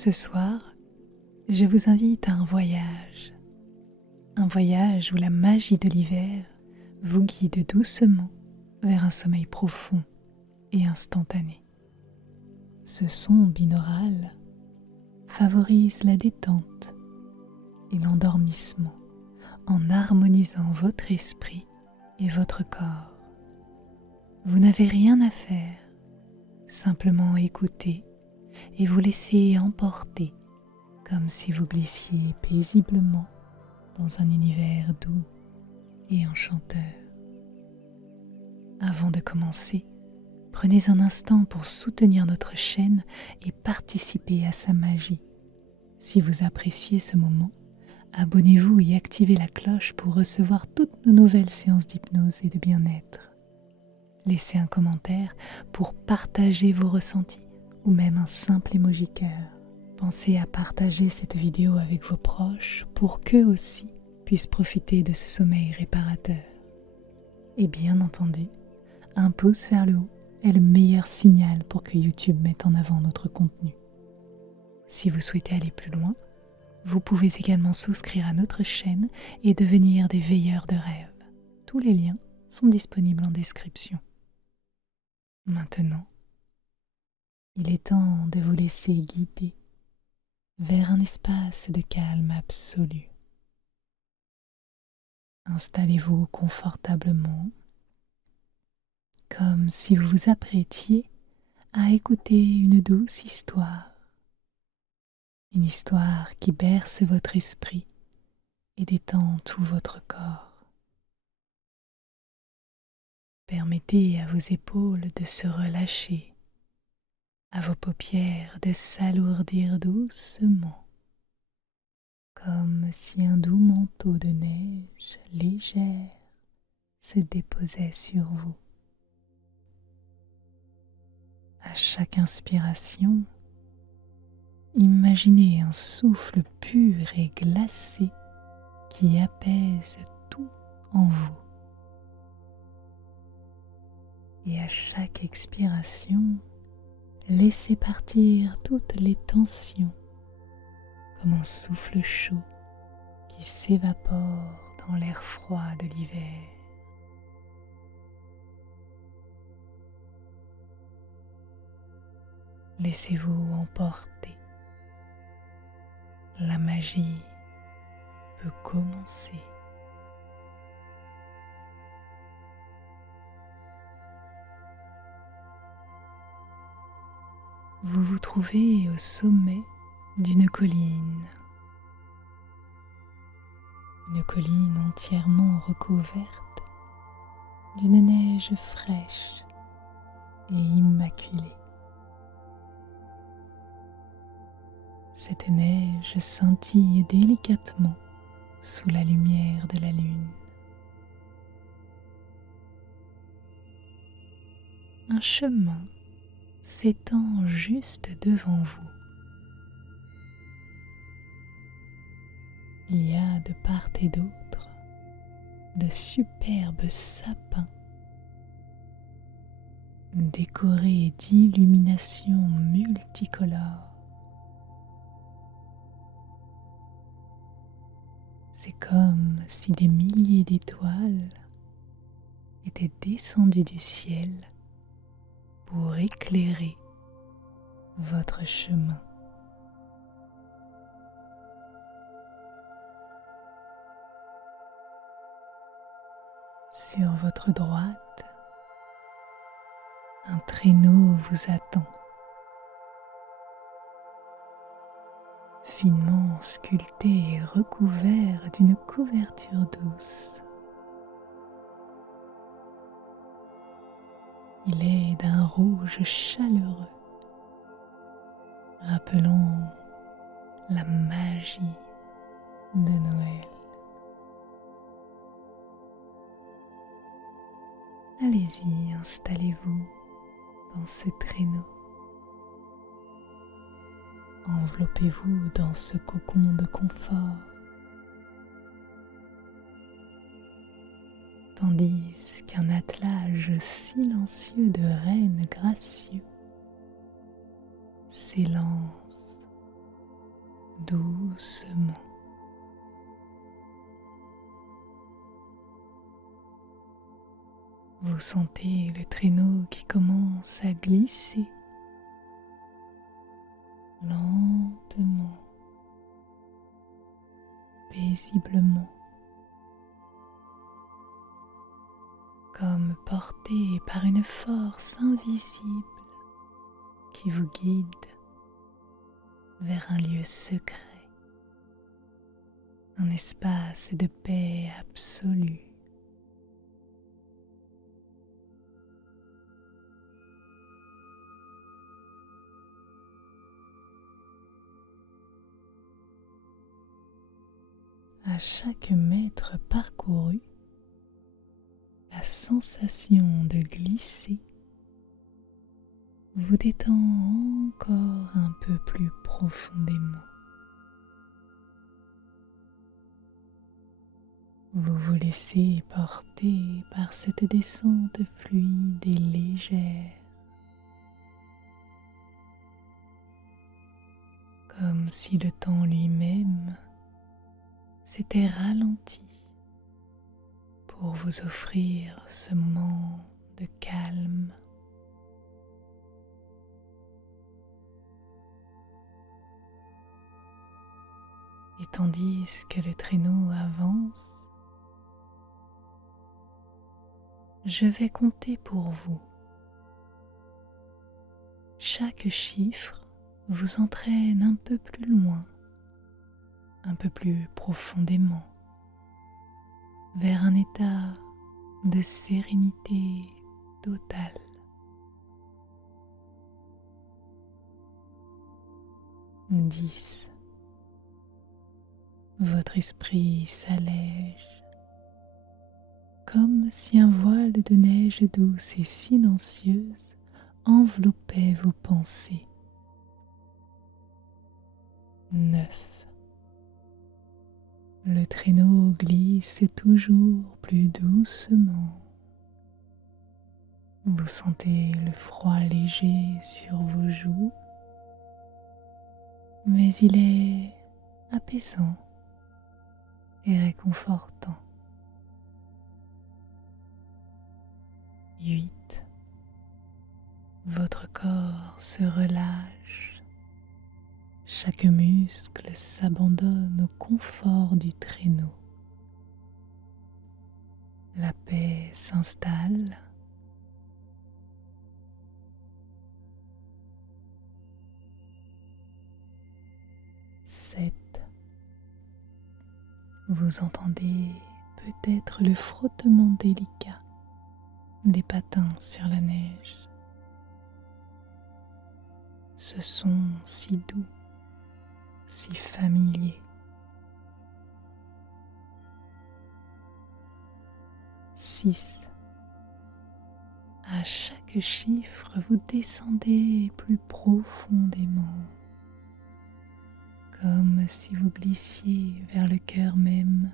Ce soir, je vous invite à un voyage où la magie de l'hiver vous guide doucement vers un sommeil profond et instantané. Ce son binaural favorise la détente et l'endormissement en harmonisant votre esprit et votre corps. Vous n'avez rien à faire, simplement écouter et vous laisser emporter comme si vous glissiez paisiblement dans un univers doux et enchanteur. Avant de commencer, prenez un instant pour soutenir notre chaîne et participer à sa magie. Si vous appréciez ce moment, abonnez-vous et activez la cloche pour recevoir toutes nos nouvelles séances d'hypnose et de bien-être. Laissez un commentaire pour partager vos ressentis ou même un simple emoji cœur. Pensez à partager cette vidéo avec vos proches pour qu'eux aussi puissent profiter de ce sommeil réparateur. Et bien entendu, un pouce vers le haut est le meilleur signal pour que YouTube mette en avant notre contenu. Si vous souhaitez aller plus loin, vous pouvez également souscrire à notre chaîne et devenir des veilleurs de rêves. Tous les liens sont disponibles en description. Maintenant, il est temps de vous laisser guider vers un espace de calme absolu. Installez-vous confortablement, comme si vous vous apprêtiez à écouter une douce histoire. Une histoire qui berce votre esprit et détend tout votre corps. Permettez à vos épaules de se relâcher, à vos paupières de s'alourdir doucement, comme si un doux manteau de neige légère se déposait sur vous. À chaque inspiration, imaginez un souffle pur et glacé qui apaise tout en vous. Et à chaque expiration, laissez partir toutes les tensions comme un souffle chaud qui s'évapore dans l'air froid de l'hiver. Laissez-vous emporter. La magie peut commencer. Vous vous trouvez au sommet d'une colline. Une colline entièrement recouverte d'une neige fraîche et immaculée. Cette neige scintille délicatement sous la lumière de la lune. Un chemin s'étend juste devant vous. Il y a de part et d'autre de superbes sapins décorés d'illuminations multicolores. C'est comme si des milliers d'étoiles étaient descendues du ciel pour éclairer votre chemin. Sur votre droite, un traîneau vous attend, finement sculpté et recouvert d'une couverture douce. Il est d'un rouge chaleureux, rappelant la magie de Noël. Allez-y, installez-vous dans ce traîneau. Enveloppez-vous dans ce cocon de confort, tandis qu'un attelage silencieux de rennes gracieux s'élance doucement. Vous sentez le traîneau qui commence à glisser lentement, paisiblement, comme porté par une force invisible qui vous guide vers un lieu secret, un espace de paix absolue. À chaque mètre parcouru, la sensation de glisser vous détend encore un peu plus profondément. Vous vous laissez porter par cette descente fluide et légère, comme si le temps lui-même s'était ralenti pour vous offrir ce moment de calme. Et tandis que le traîneau avance, je vais compter pour vous. Chaque chiffre vous entraîne un peu plus loin, un peu plus profondément, vers un état de sérénité totale. 10. Votre esprit s'allège, comme si un voile de neige douce et silencieuse enveloppait vos pensées. 9. Le traîneau glisse toujours plus doucement. Vous sentez le froid léger sur vos joues, mais il est apaisant et réconfortant. 8. Votre corps se relâche. Chaque muscle s'abandonne au confort du traîneau. La paix s'installe. 7. Vous entendez peut-être le frottement délicat des patins sur la neige. Ce son si doux, si familier. 6. À chaque chiffre, vous descendez plus profondément, comme si vous glissiez vers le cœur même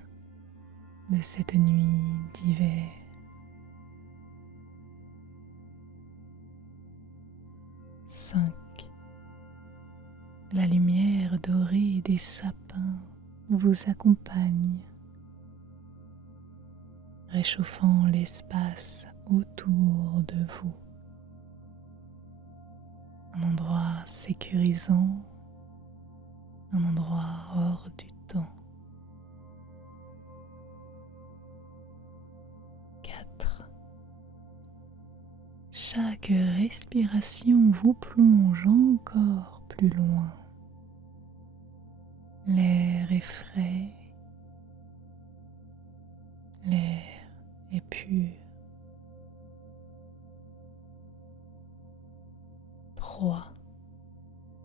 de cette nuit d'hiver. 5. La lumière dorée des sapins vous accompagne, réchauffant l'espace autour de vous. Un endroit sécurisant, un endroit hors du temps. 4. Chaque respiration vous plonge encore plus loin. L'air est frais, l'air est pur. 3.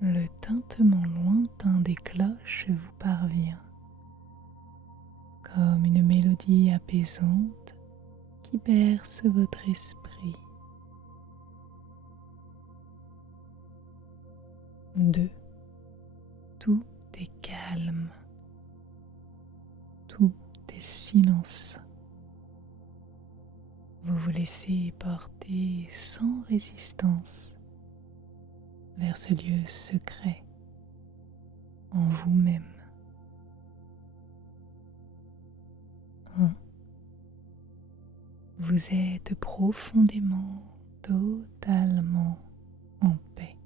Le tintement lointain des cloches vous parvient, comme une mélodie apaisante qui berce votre esprit. 2. Tout est calme, tout est silence. Vous vous laissez porter sans résistance vers ce lieu secret en vous-même. 1. Vous êtes profondément, totalement en paix.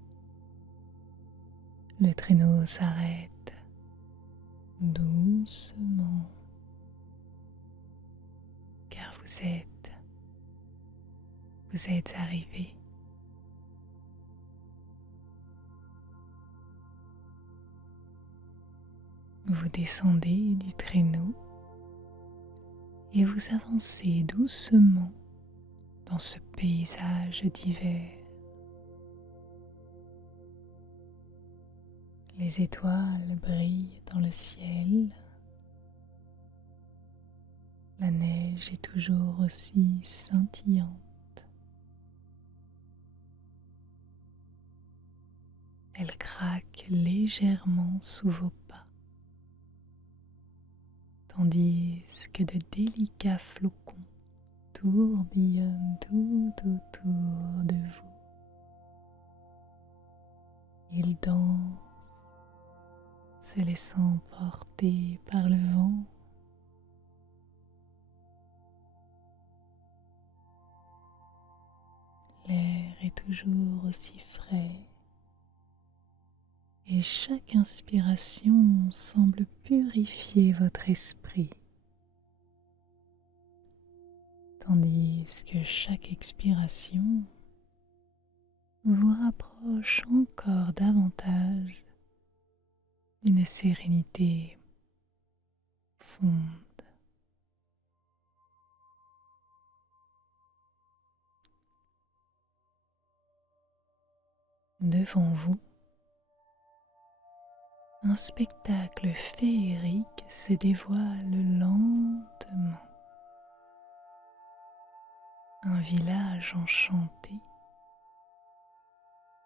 Le traîneau s'arrête doucement car vous êtes arrivé. Vous descendez du traîneau et vous avancez doucement dans ce paysage d'hiver. Les étoiles brillent dans le ciel. La neige est toujours aussi scintillante. Elle craque légèrement sous vos pas, tandis que de délicats flocons tourbillonnent tout autour de vous. Ils dansent, se laissant porter par le vent. L'air est toujours aussi frais et chaque inspiration semble purifier votre esprit, tandis que chaque expiration vous rapproche encore davantage d'une sérénité fonde. Devant vous, un spectacle féerique se dévoile lentement. Un village enchanté,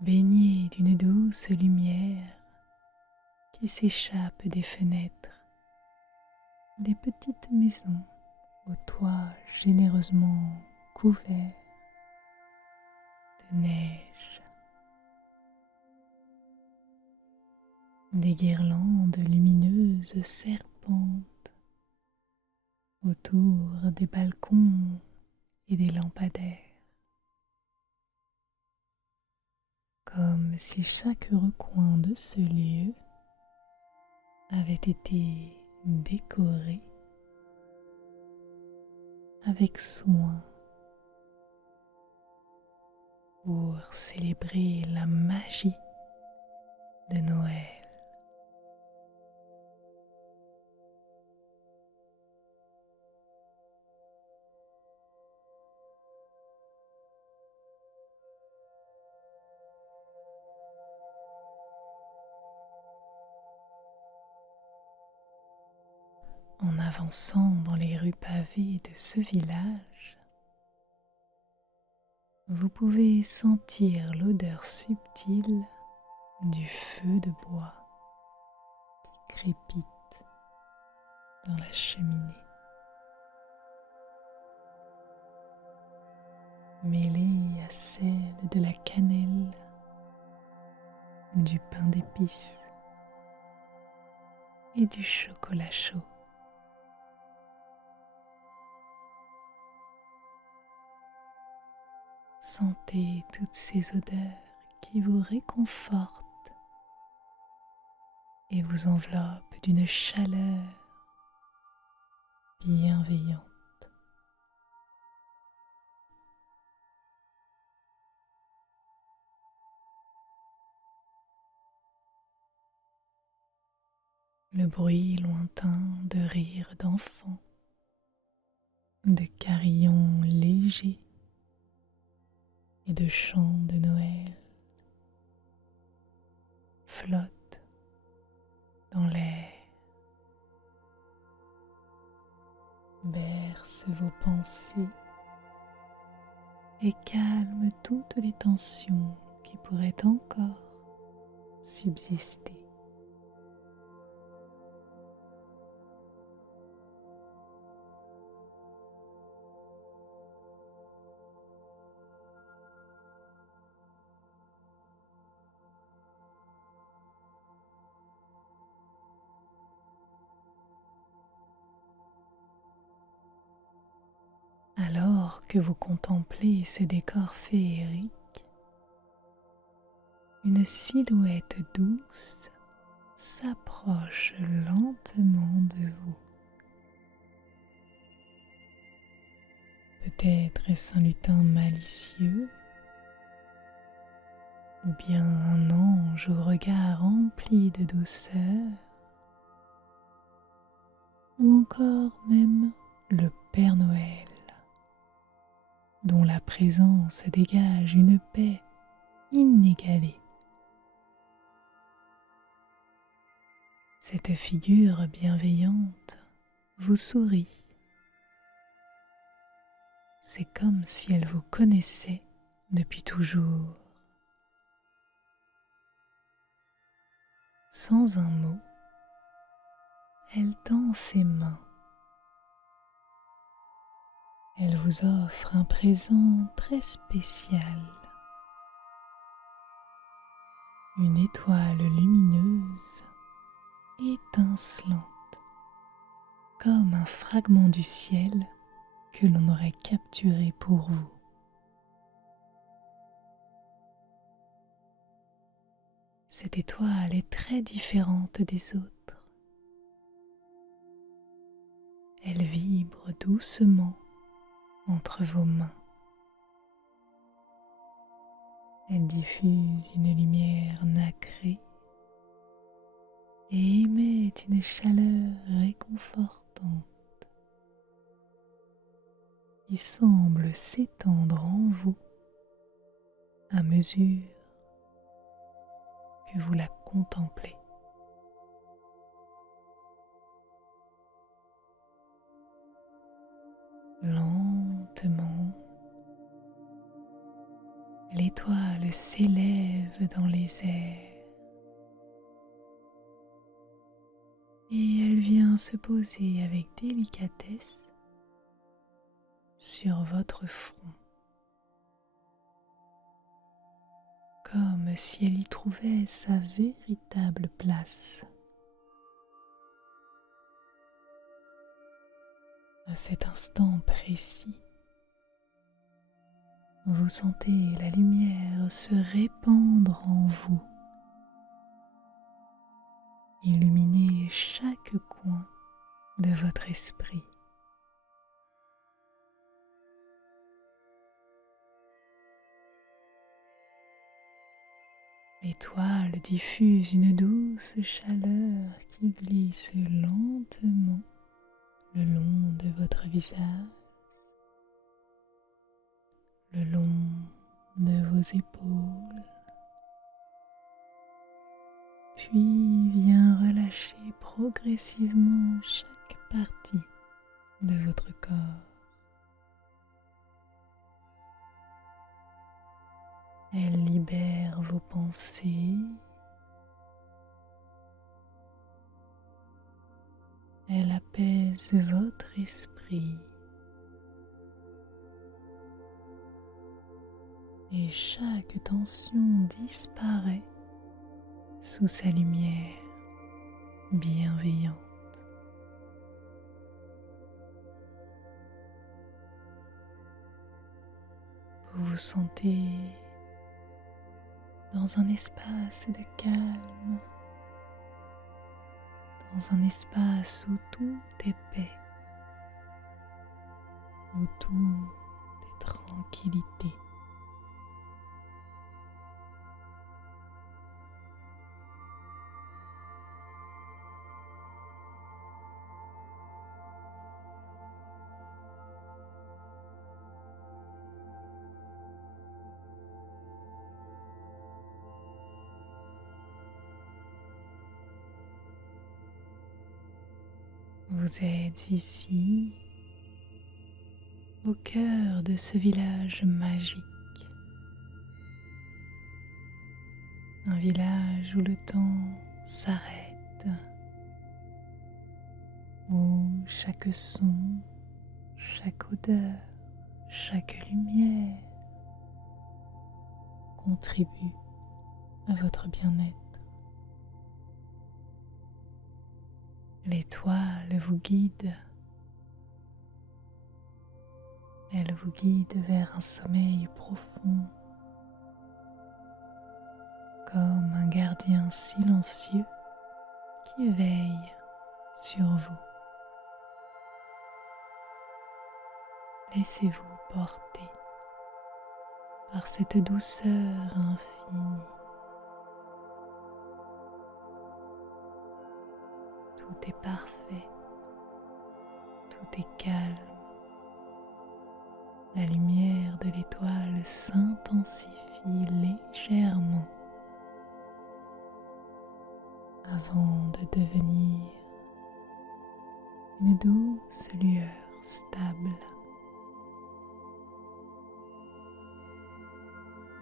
baigné d'une douce lumière qui s'échappe des fenêtres, des petites maisons aux toits généreusement couverts de neige. Des guirlandes lumineuses serpentent autour des balcons et des lampadaires, comme si chaque recoin de ce lieu avait été décoré avec soin pour célébrer la magie de Noël. En avançant dans les rues pavées de ce village, vous pouvez sentir l'odeur subtile du feu de bois qui crépite dans la cheminée. Mêlée à celle de la cannelle, du pain d'épices et du chocolat chaud. Sentez toutes ces odeurs qui vous réconfortent et vous enveloppent d'une chaleur bienveillante. Le bruit lointain de rires d'enfants, de carillons légers et de chants de Noël flotte dans l'air, berce vos pensées et calme toutes les tensions qui pourraient encore subsister. Alors que vous contemplez ces décors féeriques, une silhouette douce s'approche lentement de vous. Peut-être est-ce un lutin malicieux, ou bien un ange au regard rempli de douceur, ou encore même le Père Noël, dont la présence dégage une paix inégalée. Cette figure bienveillante vous sourit. C'est comme si elle vous connaissait depuis toujours. Sans un mot, elle tend ses mains. Elle vous offre un présent très spécial. Une étoile lumineuse, étincelante, comme un fragment du ciel que l'on aurait capturé pour vous. Cette étoile est très différente des autres. Elle vibre doucement entre vos mains. Elle diffuse une lumière nacrée et émet une chaleur réconfortante qui semble s'étendre en vous à mesure que vous la contemplez. Lentement, l'étoile s'élève dans les airs et elle vient se poser avec délicatesse sur votre front, comme si elle y trouvait sa véritable place. À cet instant précis, vous sentez la lumière se répandre en vous, illuminer chaque coin de votre esprit. L'étoile diffuse une douce chaleur qui glisse lentement le long de votre visage, le long de vos épaules, puis vient relâcher progressivement chaque partie de votre corps. Elle libère vos pensées, elle apaise votre esprit et chaque tension disparaît sous sa lumière bienveillante. Vous vous sentez dans un espace de calme, dans un espace où tout est paix, où tout est tranquillité. Vous êtes ici, au cœur de ce village magique. Un village où le temps s'arrête, où chaque son, chaque odeur, chaque lumière contribue à votre bien-être. L'étoile vous guide. Elle vous guide vers un sommeil profond, comme un gardien silencieux qui veille sur vous. Laissez-vous porter par cette douceur infinie. Tout est parfait, tout est calme. La lumière de l'étoile s'intensifie légèrement avant de devenir une douce lueur stable,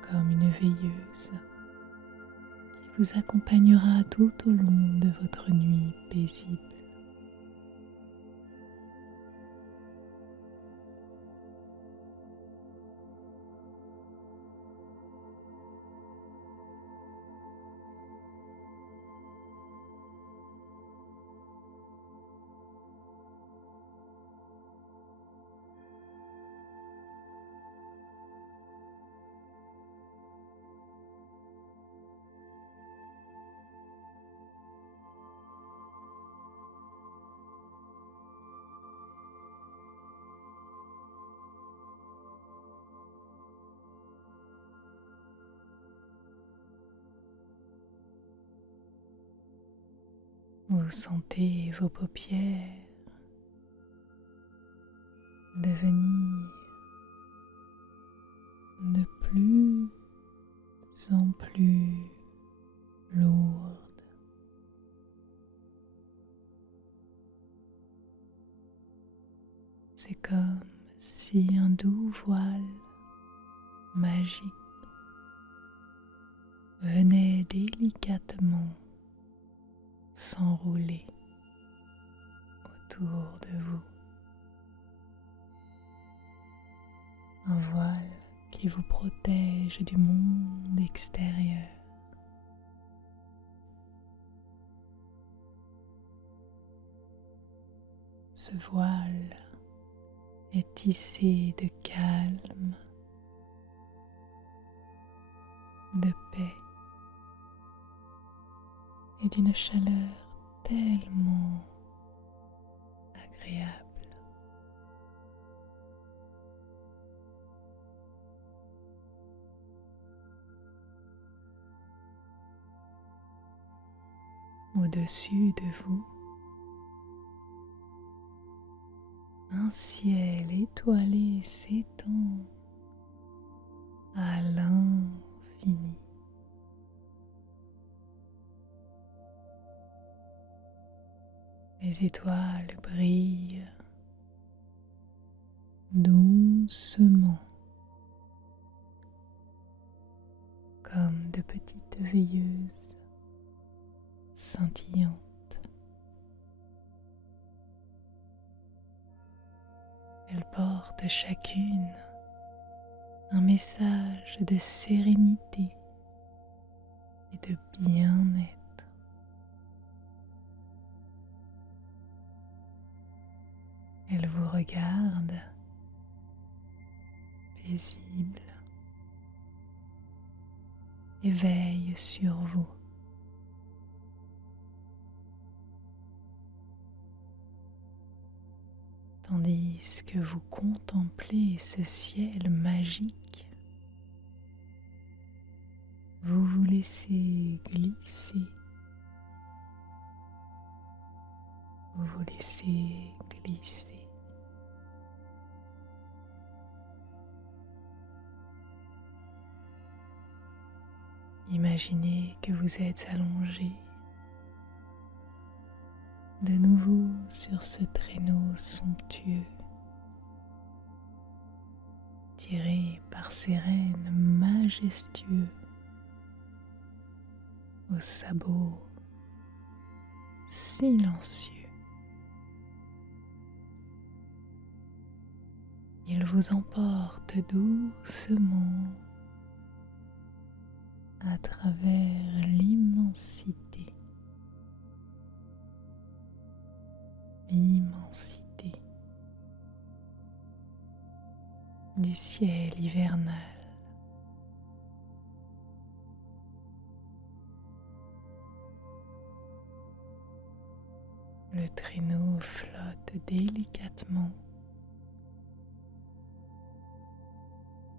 comme une veilleuse qui vous accompagnera tout au long de votre nuit paisible. Vous sentez vos paupières devenir de plus en plus lourdes. C'est comme si un doux voile magique venait délicatement s'enrouler autour de vous. Un voile qui vous protège du monde extérieur. Ce voile est tissé de calme, de paix et d'une chaleur tellement agréable. Au-dessus de vous, un ciel étoilé s'étend à l'infini. Les étoiles brillent doucement comme de petites veilleuses scintillantes. Elles portent chacune un message de sérénité et de bien-être. Elles vous regardent paisibles et veillent sur vous. Tandis que vous contemplez ce ciel magique, vous vous laissez glisser, vous vous laissez glisser. Imaginez que vous êtes allongé de nouveau sur ce traîneau somptueux, tiré par ces rênes majestueux aux sabots silencieux. Ils vous emportent doucement à travers l'immensité. L'immensité. du ciel hivernal. Le traîneau flotte délicatement,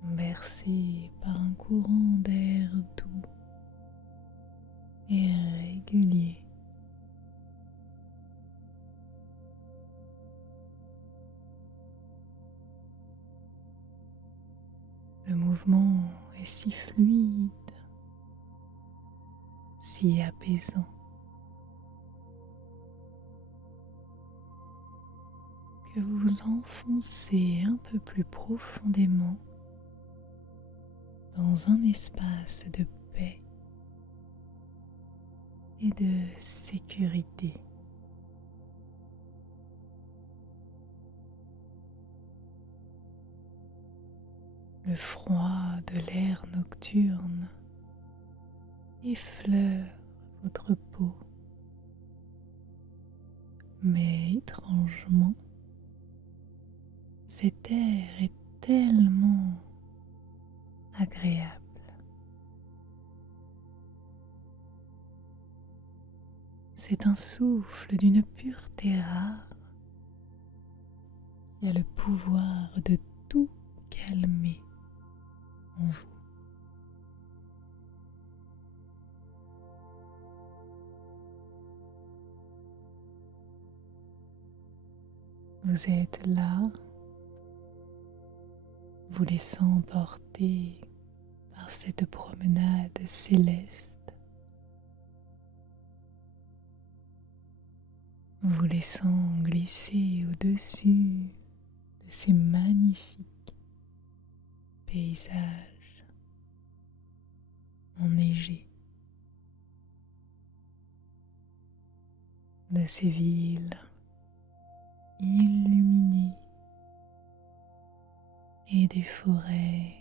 bercé par un courant d'air doux et régulier. Le mouvement est si fluide, si apaisant, que vous vous enfoncez un peu plus profondément dans un espace de paix et de sécurité. Le froid de l'air nocturne effleure votre peau, mais étrangement, cet air est tellement agréable. C'est un souffle d'une pureté rare qui a le pouvoir de tout calmer en vous. Vous êtes là, vous laissant porter par cette promenade céleste, vous laissant glisser au-dessus de ces magnifiques paysages enneigés, de ces villes illuminées et des forêts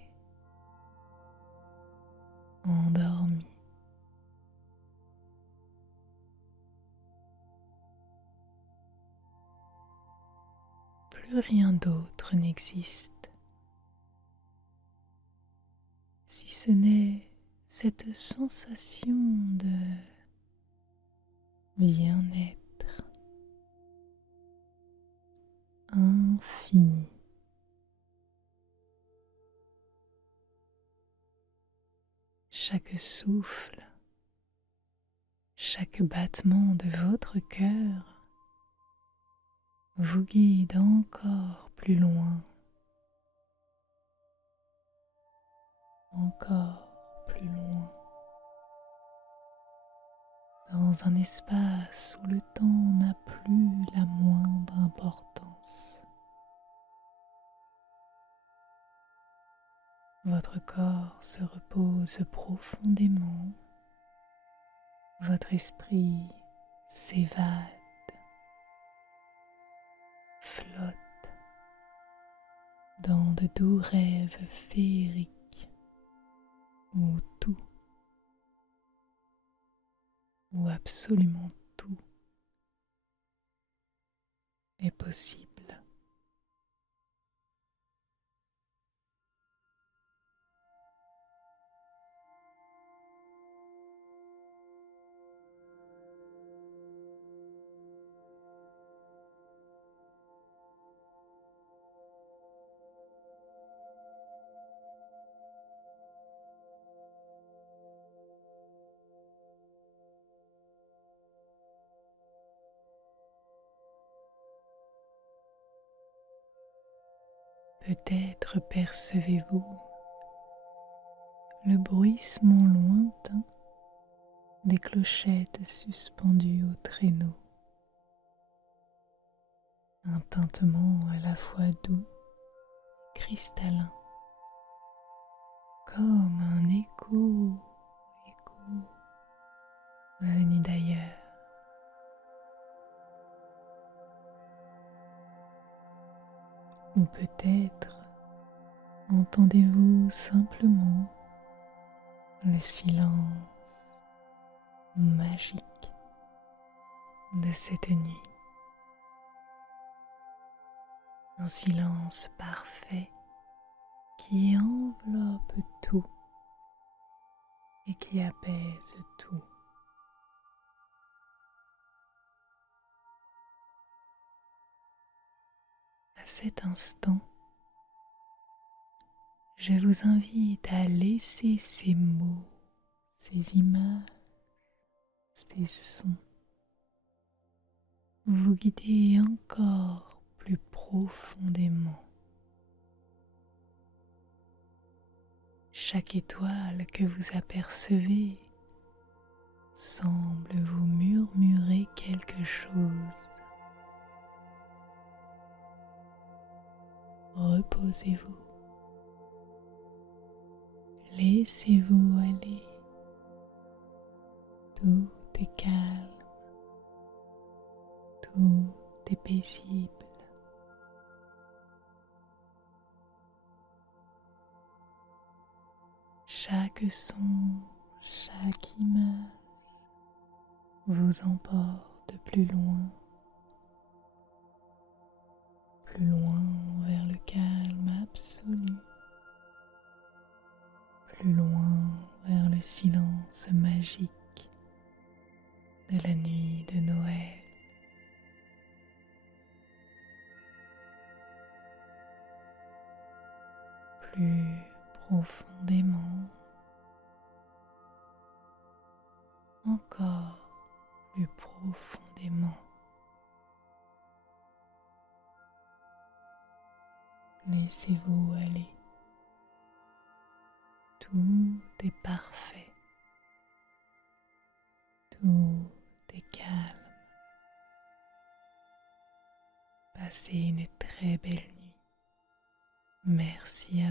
endormies. Plus rien d'autre n'existe, si ce n'est cette sensation de bien-être infini. Chaque souffle, chaque battement de votre cœur vous guide encore plus loin, encore plus loin, dans un espace où le temps n'a plus la moindre importance. Votre corps se repose profondément, votre esprit s'évade, flotte dans de doux rêves féeriques où tout, où absolument tout est possible. Peut-être percevez-vous le bruissement lointain des clochettes suspendues au traîneau, un tintement à la fois doux et cristallin, comme un écho venu d'ailleurs. Ou peut-être entendez-vous simplement le silence magique de cette nuit. Un silence parfait qui enveloppe tout et qui apaise tout. À cet instant, je vous invite à laisser ces mots, ces images, ces sons vous guider encore plus profondément. Chaque étoile que vous apercevez semble vous murmurer quelque chose. Reposez-vous. Laissez-vous aller. Tout est calme. Tout est paisible. Chaque son, chaque image vous emporte plus loin vers le calme absolu, plus loin vers le silence magique de la nuit de Noël. Plus profondément, encore plus profondément. Laissez-vous aller. Tout est parfait. Tout est calme. Passez une très belle nuit. Merci à